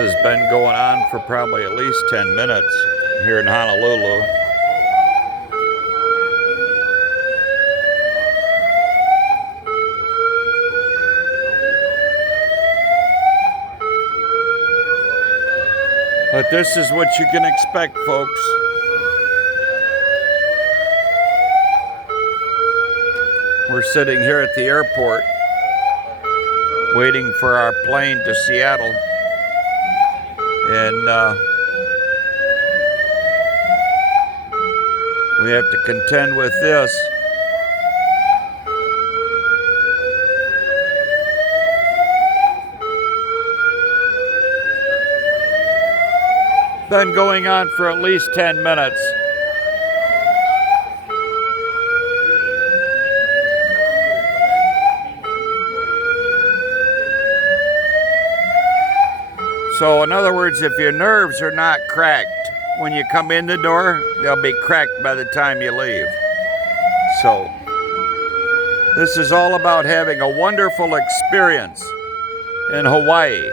has been going on for probably at least 10 minutes here in Honolulu. But this is what you can expect, folks. We're sitting here at the airport waiting for our plane to Seattle. And we have to contend with this. Been going on for at least 10 minutes. So in other words, if your nerves are not cracked when you come in the door, they'll be cracked by the time you leave. So this is all about having a wonderful experience in Hawaii.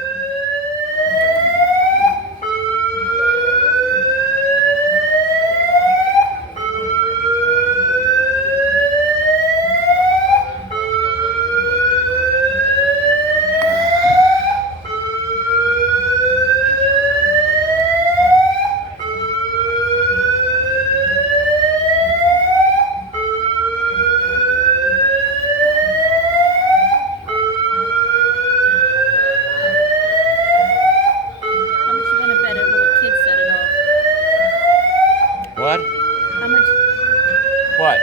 What? How much? What?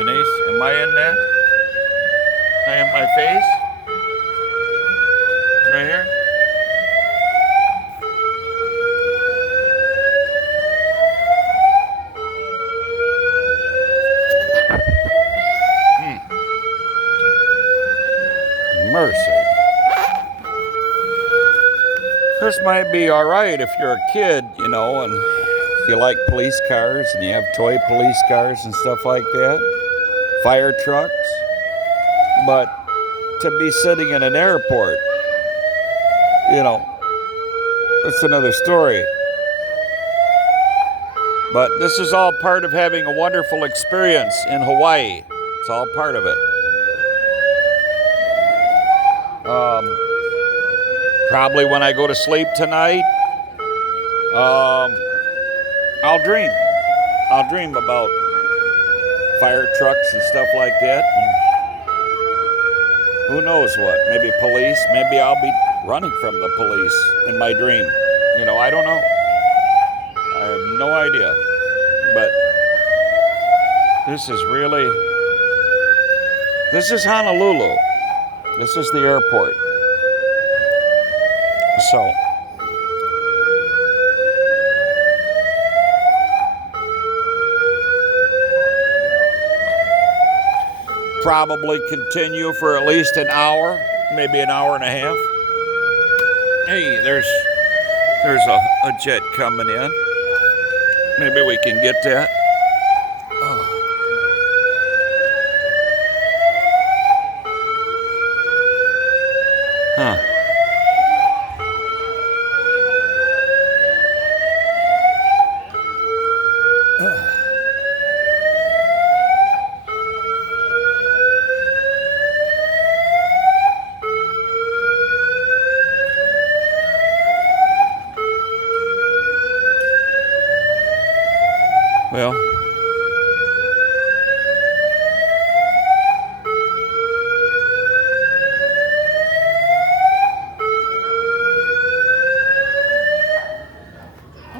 Janice, am I in there? I have my face? Right here? Mercy. This might be all right if you're a kid, you know, and if you like police cars and you have toy police cars and stuff like that, fire trucks. But to be sitting in an airport, you know, that's another story. But this is all part of having a wonderful experience in Hawaii. It's all part of it. Probably when I go to sleep tonight, I'll dream. I'll dream about fire trucks and stuff like that. And who knows what? Maybe police. Maybe I'll be running from the police in my dream. You know, I don't know. I have no idea. But this is Honolulu. This is the airport. So probably continue for at least an hour, maybe an hour and a half. Hey, there's a jet coming in. Maybe we can get that. Huh. Well,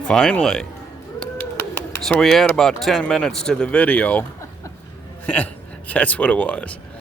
finally. So we had about 10 minutes to the video. That's what it was.